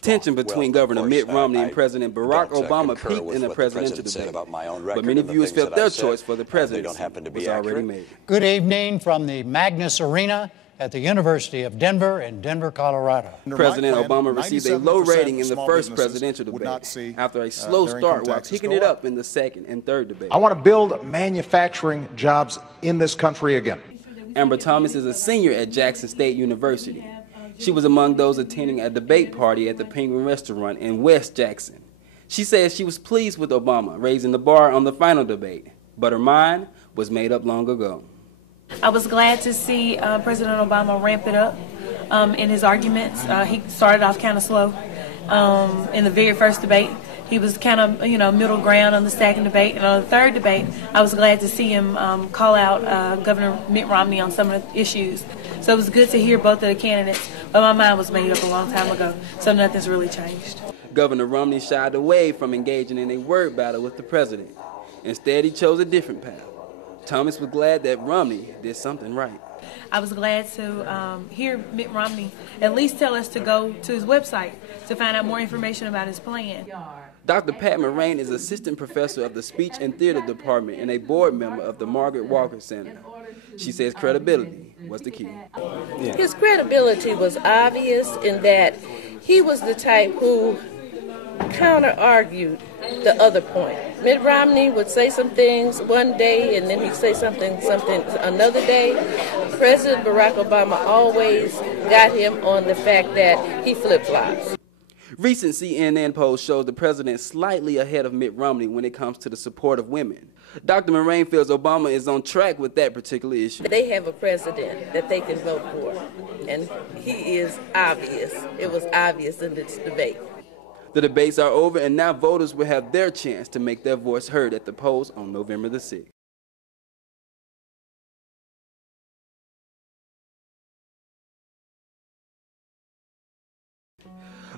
Tension between Governor Mitt Romney and President Barack Obama peaked in the presidential debate, but many viewers felt their choice for the presidency was already made. Good evening from the Magnus Arena at the University of Denver in Denver, Colorado. President Obama received a low rating in the first presidential debate after a slow start while picking it up in the second and third debate. I want to build manufacturing jobs in this country again. Amber Thomas is a senior at Jackson State University. She was among those attending a debate party at the Penguin Restaurant in West Jackson. She says she was pleased with Obama raising the bar on the final debate, but her mind was made up long ago. I was glad to see President Obama ramp it up in his arguments. He started off kind of slow in the very first debate. He was kind of, middle ground on the second debate. And on the third debate, I was glad to see him call out Governor Mitt Romney on some of the issues. So it was good to hear both of the candidates, but my mind was made up a long time ago, so nothing's really changed. Governor Romney shied away from engaging in a word battle with the president. Instead, he chose a different path. Thomas was glad that Romney did something right. I was glad to hear Mitt Romney at least tell us to go to his website to find out more information about his plan. Dr. Pat Moraine is assistant professor of the Speech and Theater Department and a board member of the Margaret Walker Center. She says credibility was the key. His credibility was obvious in that he was the type who counter-argued the other point. Mitt Romney would say some things one day and then he'd say something another day. President Barack Obama always got him on the fact that he flip-flops. Recent CNN polls show the president slightly ahead of Mitt Romney when it comes to the support of women. Dr. Moraine feels Obama is on track with that particular issue. They have a president that they can vote for, and he is obvious. It was obvious in this debate. The debates are over, and now voters will have their chance to make their voice heard at the polls on November the 6th.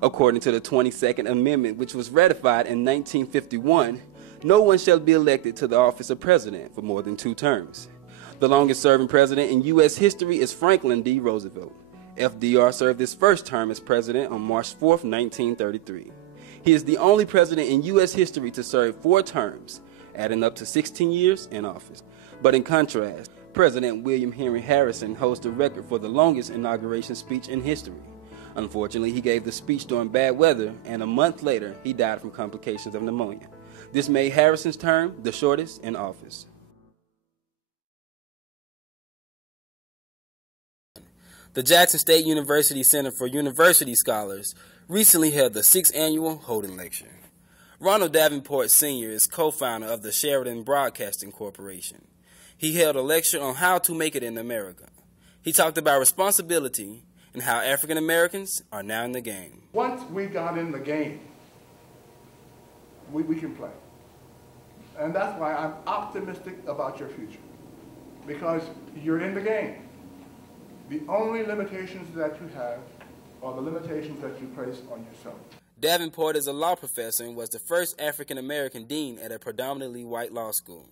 According to the 22nd Amendment, which was ratified in 1951, no one shall be elected to the office of president for more than 2 terms. The longest-serving president in U.S. history is Franklin D. Roosevelt. FDR served his first term as president on March 4, 1933. He is the only president in U.S. history to serve 4 terms, adding up to 16 years in office. But in contrast, President William Henry Harrison holds the record for the longest inauguration speech in history. Unfortunately, he gave the speech during bad weather, and a month later, he died from complications of pneumonia. This made Harrison's term the shortest in office. The Jackson State University Center for University Scholars recently held the 6th annual Holden Lecture. Ronald Davenport Sr. is co-founder of the Sheridan Broadcasting Corporation. He held a lecture on how to make it in America. He talked about responsibility and how African Americans are now in the game. Once we got in the game, we can play. And that's why I'm optimistic about your future, because you're in the game. The only limitations that you have are the limitations that you place on yourself. Davenport is a law professor and was the first African American dean at a predominantly white law school.